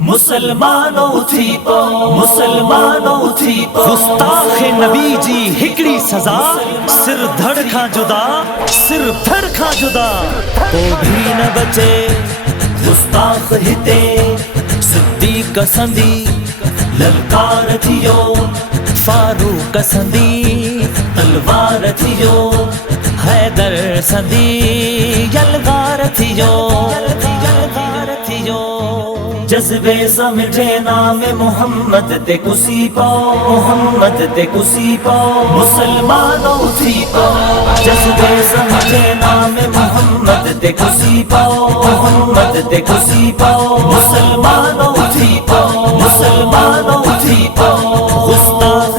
مسلمانوں تھی پو مسلمانوں تھی پو گستاخ نبی جی ہکڑی سزا سر دھڑ کھا جدا سر دھڑ کھا جدا کو بھی نہ بچے گستاخ ہتے صدیق سندی للکار تھیو فاروق سندی تلوار تھیو حیدر سندی یلغار تھیو یلغار تھیو جذبے سمجھے نام محمد تے کسی پاؤ محمد تے کسی پاؤ مسلمانوں تھی پاؤ جذبے سمجھے نام محمد تے کسی پاؤ محمد تے کسی پاؤ مسلمانوں تھی پاؤ مسلمانوں تھی پاؤ گستاخ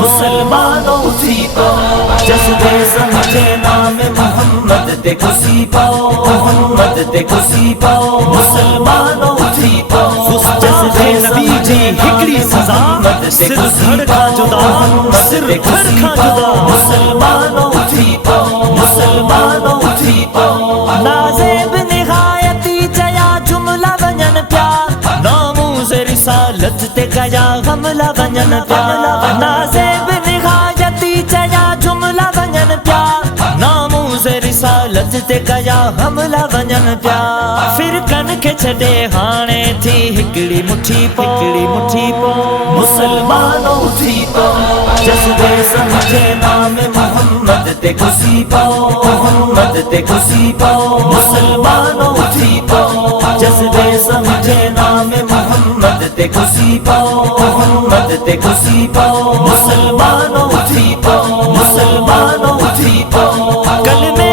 مسلمانوں تھی پاؤ جذبے سمجھے نام محمد تے کسی پاؤ محمد تے کسی پاؤ مسلمانوں تھی پاؤ گستاخ نبی جی ہکڑی سزا سر دھڑ کھا جدا سر دھڑ کھا جدا مسلمانوں تھی پاؤ مسلمانوں تھی پاؤ نازیب نہایتی چیا جملہ ونجن پیا ناموز رسالت تے کیا حملہ ونجن پیا نازیب نہایتی چیا جملہ ونجن پیا ناموز رسالت تے کیا حملہ ونجن پیا فرقن کے چھڈے ہانے تھی ہکڑی مٹھی پو ہکڑی مٹھی پو مسلمانوں تھی پاؤ جذبے سمجھے نام محمد تے کسی پاؤ محمد تے کسی پاؤ مسلمانوں تھی پاؤ جذبے سمجھے نام محمد تے کسی پاؤ محمد تے کسی پاؤ مسلمانوں تھی پاؤ مسلمانوں تھی پاؤ کلمے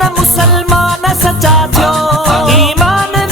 نہ مسلمان سچا تھیو ایمان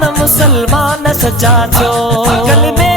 نہ مسلمان سچا تھیو کلمے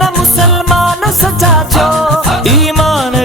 نہ مسلمان سچا تھیو ایمان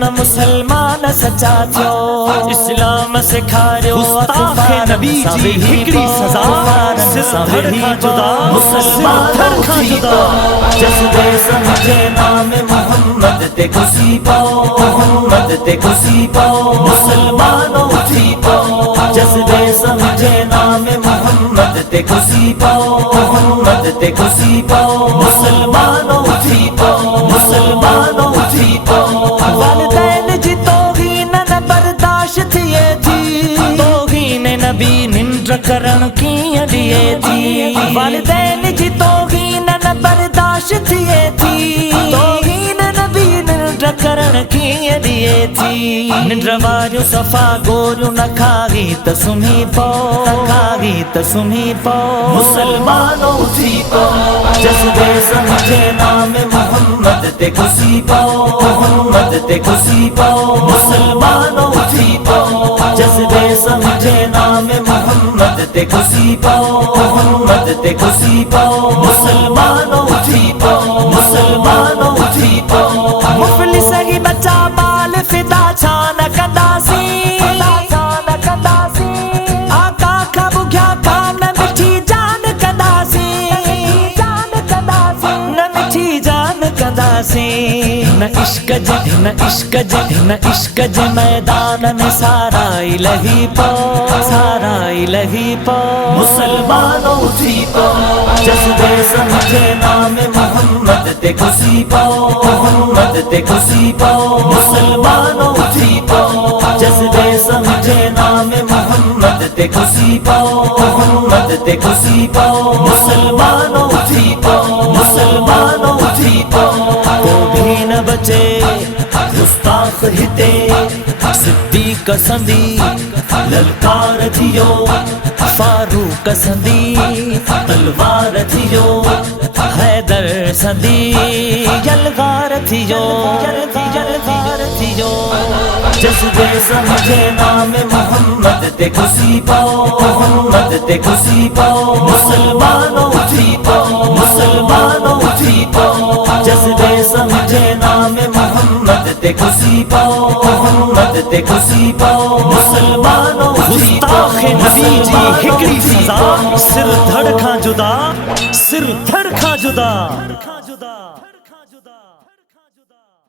نہ مسلمان سچا تھیو اسلام سکھاریو گستاخ نبی جی ہکڑی سزا سر دھڑ کھا جدا مسلمانوں تھی پاؤ جذبے سمجھے نام محمد تے کسی پاؤ محمد تے کسی پاؤ مسلمانوں تھی پاؤ جذبے سمجھے نام محمد تے کسی پاؤ محمد تے کسی پاؤ مسلمانوں تھی پاؤ مسلمانوں تھی پاؤ والدین جی توہین نہ برداشت تھیے تھی توہین نبی ننڈر کرن کیئں ڈیے تھی والدین جی توہین نہ برداشت تھیے تھی توہین نبی ننڈر کرن کیئں ڈیے تھی ننڈر واریوں صفا گوریوں نہ کھاگی ت سمھی پو کھاگی ت سمھی پو مسلمانوں تھی پاؤ جذبے سمجھے نام محمد تے کسی پاؤ محمد تے کسی پاؤ مسلمانوں تھی پاؤ جذبے سمجھے نام محمد تے کسی پاؤ محمد تے کسی پاؤ مسلمانوں تھی پاؤ مسلمانوں تھی پاؤ مفلس ہی بچا مال فدا چھان کنداسی آقا کھا بگھیا کھان مٹھی جان کنداسی نہ مٹھی جان کنداسی نہ عشق جہ نہ عشق جہ نہ عشق جہ میدان میں سارا الہی پو سارا الہی پو مسلمانوں تھی پاؤ جذبے سمجھے نام محمد تے کسی پاؤ محمد تے کسی پاؤ مسلمانوں تھی پاؤ جذبے سمجھے نام محمد تے کسی پاؤ محمد تے کسی پاؤ مسلمانوں تھی پاؤ مسلمانوں تھی پاؤ کو بھی نہ بچے گستاخ ہتے صدیق سندی للکار تھیو فاروق سندی تلوار تھیو حیدر سندی یلغار تھیو یلغار تھیو جذبے سمجھے نام محمد تے کسی پاؤ محمد تے کسی پاؤ مسلمانوں تھی پاؤ مسلمانوں تھی پاؤ جذبے سمجھے نام محمد تے کسی پاؤ محمد تے کسی پاؤ مسلمانوں تھی پاؤ گستاخ نبی جی ہکڑی سزا سر دھڑ کھا جدا سر دھڑ کھا جدا